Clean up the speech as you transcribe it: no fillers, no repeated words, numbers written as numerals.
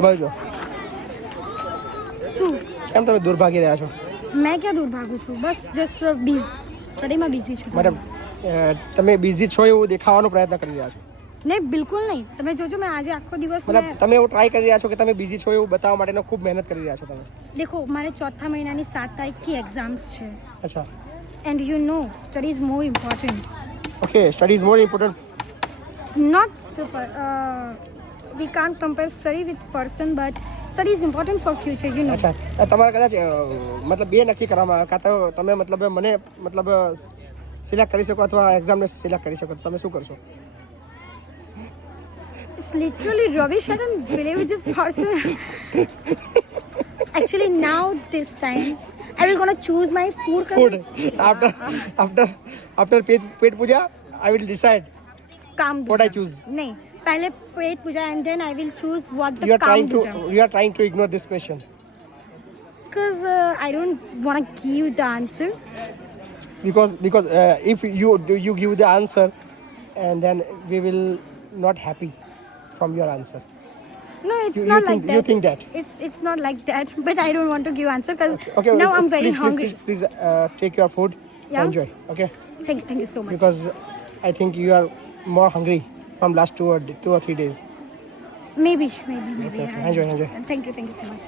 હવે જો શું કેમ તમે દૂર ભાગી રહ્યા છો? મેં ક્યાં દૂર ભાગું છું? બસ જસ્ટ સ્ટડીમાં બિઝી છું. મતલબ તમે બિઝી છો એવું દેખાવાનો પ્રયત્ન કરી રહ્યા છો? નહીં, બિલકુલ નહીં. તમે જોજો મેં આજે આખો દિવસ મતલબ તમે એવું ટ્રાય કરી રહ્યા છો કે તમે બિઝી છો એવું બતાવવા માટેનો ખૂબ મહેનત કરી રહ્યા છો તમે? દેખો, મારે ચોથા મહિનાની 7 તારીખથી એક્ઝામ્સ છે. અચ્છા, and you know study is more important. Okay. Study is more important. Not we can't compare study with person, but study is important for future, you know. અચ્છા, તમારે કદાચ મતલબ બે નક્કી કરવામાં કાં તો તમે મતલબ મને મતલબ સિલેક્ટ કરી શકો અથવા એક્ઝામને સિલેક્ટ કરી શકો, તો તમે શું કરશો? It's literally rubbish. I don't believe with this person. Actually, now this time I will gonna choose my food. Food. After pet Puja I will decide Kam what I choose. नहीं, पहले पेट पूजा and then I will choose what the You are काम पूजा. you are trying to ignore this question. Because I don't wanna give the answer. Because if you give the answer and then we will not happy from your answer. No, it's You not think- like that. you think that? It's not like that. But I don't want to give answer because Okay. now I'm very please, hungry. Please take your food. Yeah? Enjoy. Okay. Thank you so much. Because I think you are more hungry from last 2 or 3 days. Maybe. Okay, Yeah. enjoy. Thank you so much.